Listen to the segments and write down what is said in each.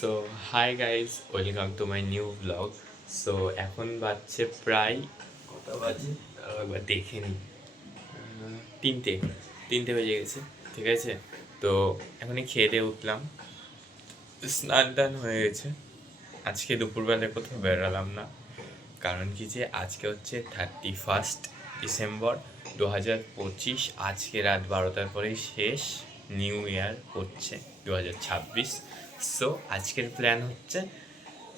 So hi guys, welcome to my new blog. So এখন বাজছে প্রায় কটা বাজে একবার দেখে নিই, তিনটে তিনটে বেজে গেছে। ঠিক আছে, তো এখনই খেয়ে দিয়ে উঠলাম, স্নান টান হয়ে গেছে। আজকে দুপুরবেলায় কোথাও বেরালাম না, কারণ কি যে আজকে হচ্ছে 31 ডিসেম্বর 2025। আজকে রাত 12টার পরেই শেষ, নিউ ইয়ার হচ্ছে 2026। সো আজকের প্ল্যান হচ্ছে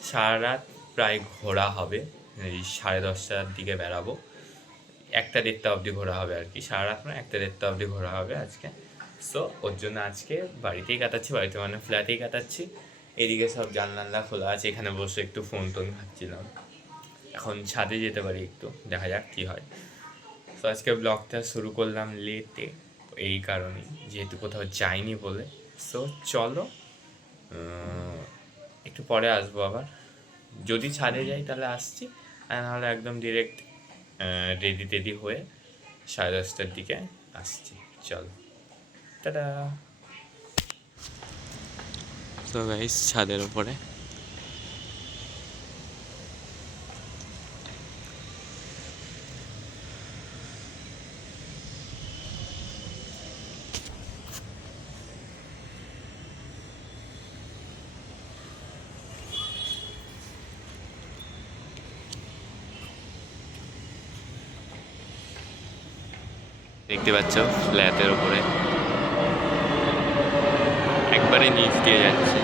সারা রাত প্রায় ঘোরা হবে, এই 10:30টার দিকে বেরাবো, 1টা 1:30 অবধি ঘোরা হবে আর কি, সারা রাত না 1টা 1:30 অবধি ঘোরা হবে আজকে। সো ওর জন্য আজকে বাড়িতেই কাটাচ্ছি, বাড়িতে মানে ফ্ল্যাটেই কাটাচ্ছি। এদিকে সব জানলা খোলা আছে, এখানে বসে একটু ফোন টোন ঘাঁটছিলাম। এখন ছাদে যেতে পারি, একটু দেখা যাক কী হয়। তো আজকে ব্লগটা শুরু করলাম লেটে, এই কারণেই, যেহেতু কোথাও যাইনি বলে। সো চলো, একটু পরে আসবো আবার, যদি ছাদে যাই তাহলে আসছি, আর নাহলে একদম ডিরেক্ট রেডি টেডি হয়ে 10:30টার দিকে আসছি। চলো, টাটা। তো গাইস, ছাদের উপরে দেখতে পাচ্ছ, ফ্ল্যাটের উপরে একবারে নিচ দিয়ে যাচ্ছে।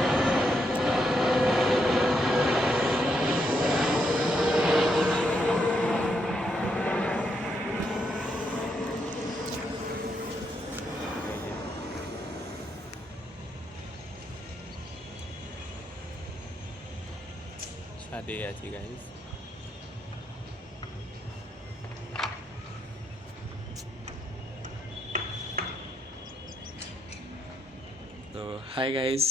ছাদে আছি গাইস। তো হাই গাইস,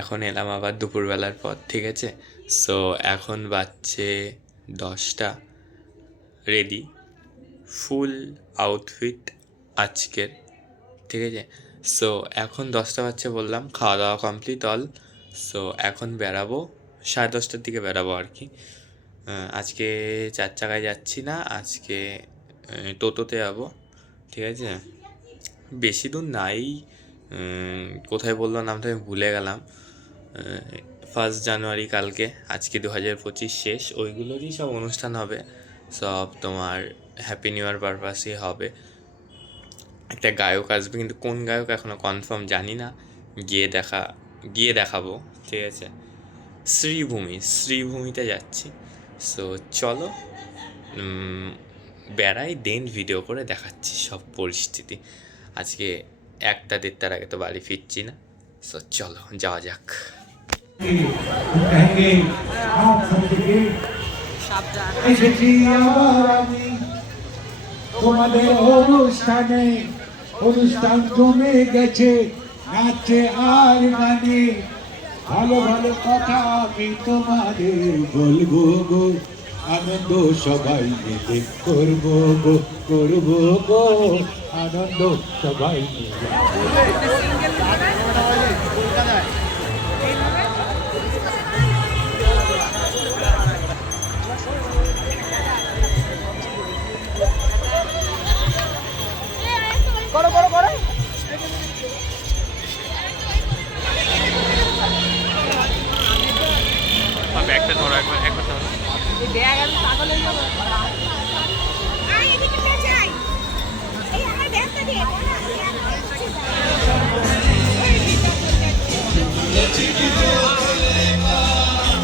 এখন এলাম আবার দুপুরবেলার পর। ঠিক আছে, সো এখন বাজছে 10টা, রেডি, ফুল আউটফিট আজকের। ঠিক আছে, সো এখন 10টা বাজছে বললাম, খাওয়া দাওয়া কমপ্লিট অল। সো এখন বেরাবো, 10:30টার দিকে বেরাবো আর কি। আজকে 4 চাকায় যাচ্ছি না, আজকে টোটোতে যাবো। ঠিক আছে, বেশি দূর নাই, কোথায় বললো নামটা আমি ভুলে গেলাম। 1 জানুয়ারি কালকে, আজকে 2025 শেষ, ওইগুলোরই সব অনুষ্ঠান হবে, সব তোমার হ্যাপি নিউ ইয়ার পারপাসই হবে। একটা গায়ক আসবে, কিন্তু কোন গায়ক এখনও কনফার্ম জানি না, গিয়ে দেখাবো। ঠিক আছে, শ্রীভূমিতে যাচ্ছি। সো চলো, বেড়াই, দেন ভিডিও করে দেখাচ্ছি সব পরিস্থিতি। আজকে 1টা 1:30টার আগে তো বাড়ি ফিরছি না। সো চলো যাওয়া যাক। এসেছি আবার আমি তোমাদের অনুষ্ঠানে, অনুষ্ঠান জমে গেছে নাচে আর গানে, ভালো ভালো কথা আমি তোমাদের বলবো গো, আনন্দ সবাই মিলে করবো গো, করবো গো আনন্দ সবাই মিলে। করো করো করো ব্যাগটা ধরো, একবার ধরো। এই ব্যাগ আমি পাগল হয়ে যাবো।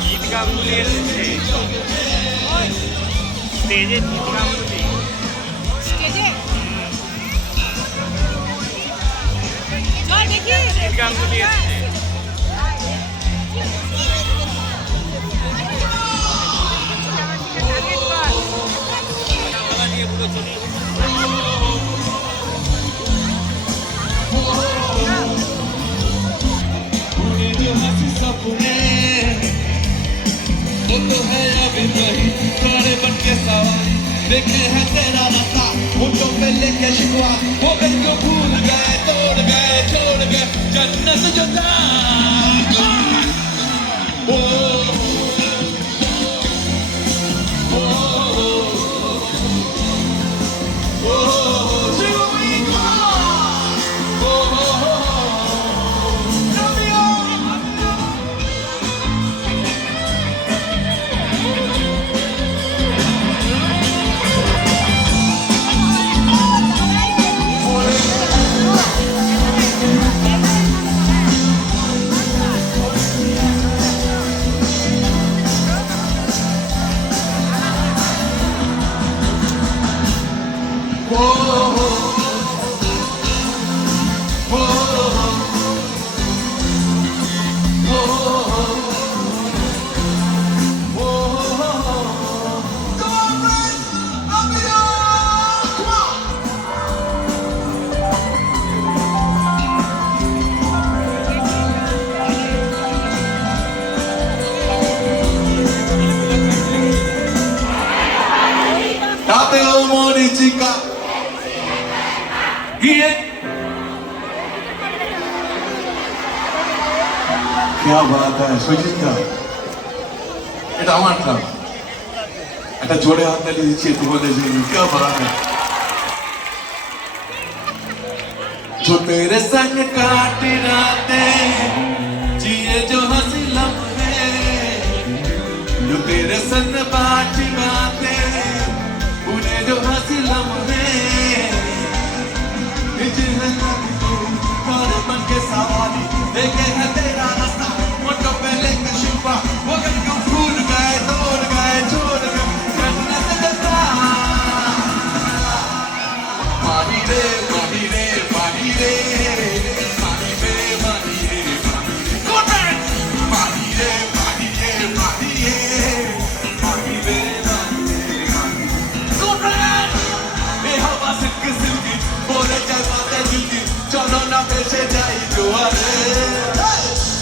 গীত গাঙ্গুলি এসেছে স্টেজে, গীত গাঙ্গুলি। গীত গাঙ্গুলি এসেছে। वो तो है अभी वही पुराने बन के सवारी, देखे है तेरा रास्ता होठों पे लेके शिकवा, वो दिल को भूल गए, तोड़ गए, छोड़ गए जन्नत जुदा। ये क्या बात है सुजीत का এটা আমার নাম একটা জোরে হাততালি দিচ্ছি তোমাদের জন্য क्या बात है जो तेरे संग काटी रातें जिए जो हंसी लम्हे जो तेरे संग बाटी बातें उन्हें जो हंसी लम्हे मन के सवारी देखे है तेरा रास्ता मोटो पे लेके शिवा वो कभी क्यों भूल गए तोड़ गए छोड़ गए करना से जैसा पानी रे पानी रे पानी रे पानी रे पानी रे पानी रे पानी रे पानी रे पानी रे ये हवा सिल्की सिल्की बोले जाए बातें दिल की चलो ना पेशे जाए जुआरे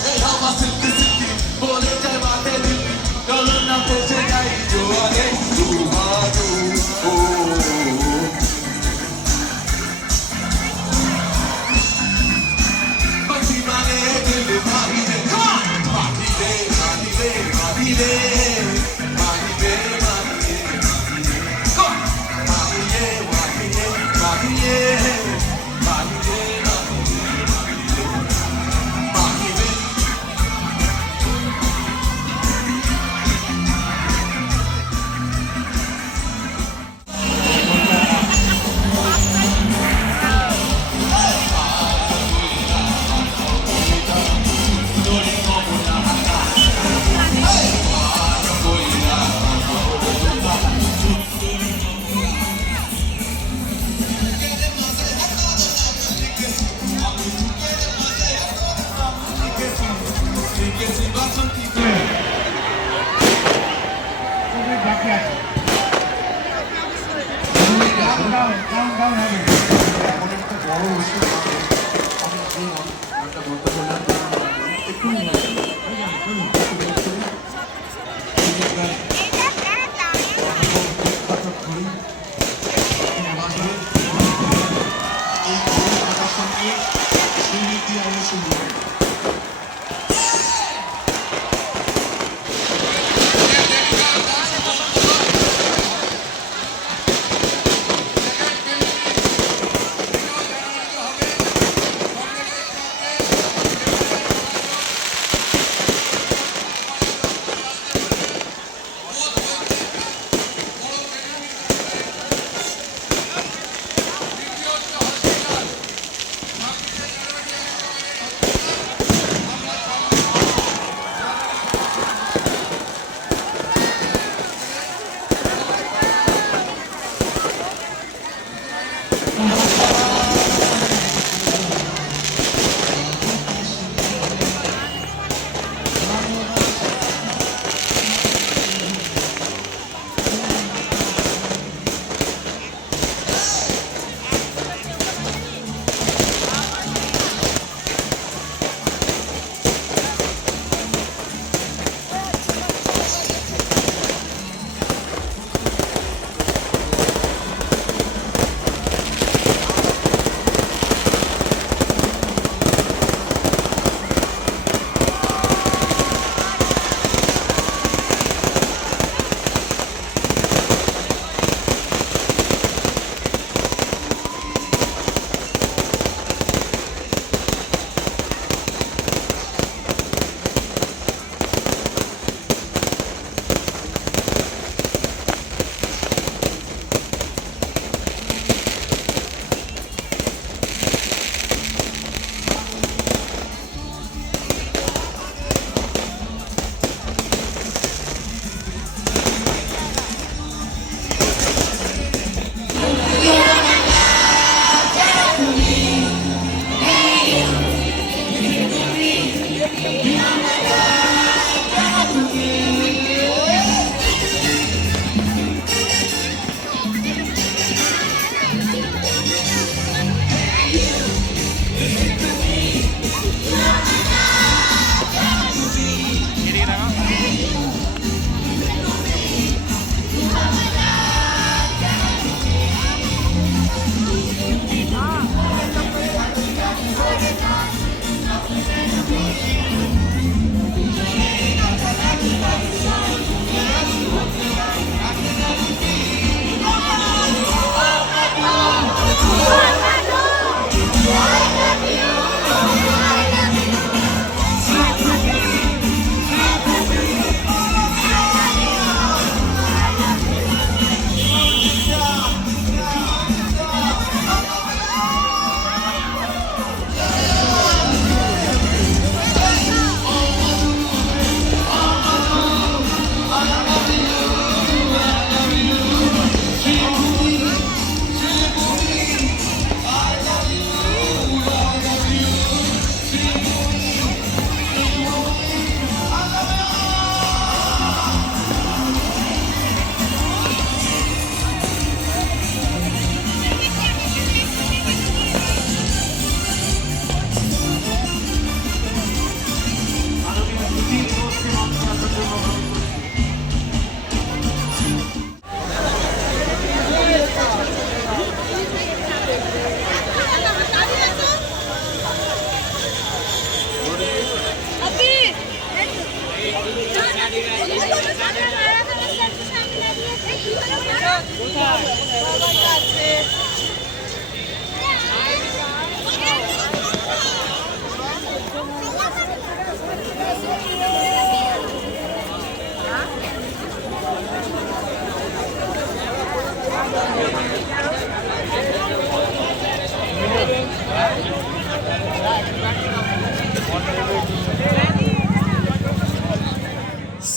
ये हवा सिल्की सिल्की बोले जाए बातें दिल की चलो ना पेशे जाए जुआरे जुआरो बसी माने दिल माही दे माही दे माही दे माही दे माही दे माही दे माही दे माही दे माही दे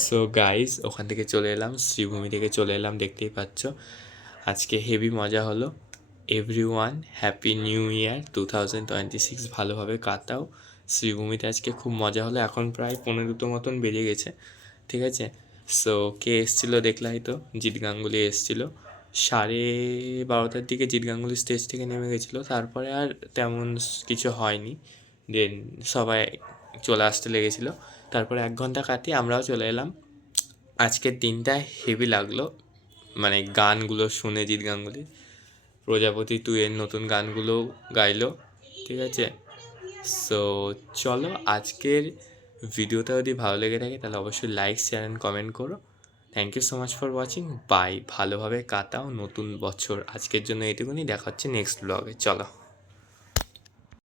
সো গাইস ওখান থেকে চলে এলাম, শ্রীভূমি থেকে চলে এলাম, দেখতেই পাচ্ছ। আজকে হেভি মজা হলো। এভরিওয়ান হ্যাপি নিউ ইয়ার 2026, ভালোভাবে কাটাও। শ্রীভূমিতে আজকে খুব মজা হলো। এখন প্রায় 15 মতন বেজে গেছে, ঠিক আছে। সো কে এসেছিলো দেখলাই তো, জিৎ গাঙ্গুলি এসেছিলো 12:30টার দিকে। জিৎ গাঙ্গুলি স্টেজ থেকে নেমে গেছিলো, তারপরে আর তেমন কিছু হয়নি। দেন সবাই চলে আসতে লেগেছিলো, তারপরে 1 ঘন্টা কাটিয়ে আমরাও চলে এলাম। আজকের দিনটা হেভি লাগলো, মানে গানগুলো শুনে। জিৎ গাঙ্গুলি প্রজাপতি 2 এর নতুন গানগুলোও গাইলো, ঠিক আছে। সো চলো, আজকের ভিডিওটা যদি ভালো লেগে থাকে তাহলে অবশ্যই লাইক, শেয়ার অ্যান্ড কমেন্ট করো। Thank you so much for watching. Bye, ভালোভাবে কাটাও নতুন বছর। আজকের জন্য এটুকুনি, দেখা হচ্ছে নেক্সট ব্লগে। চলো।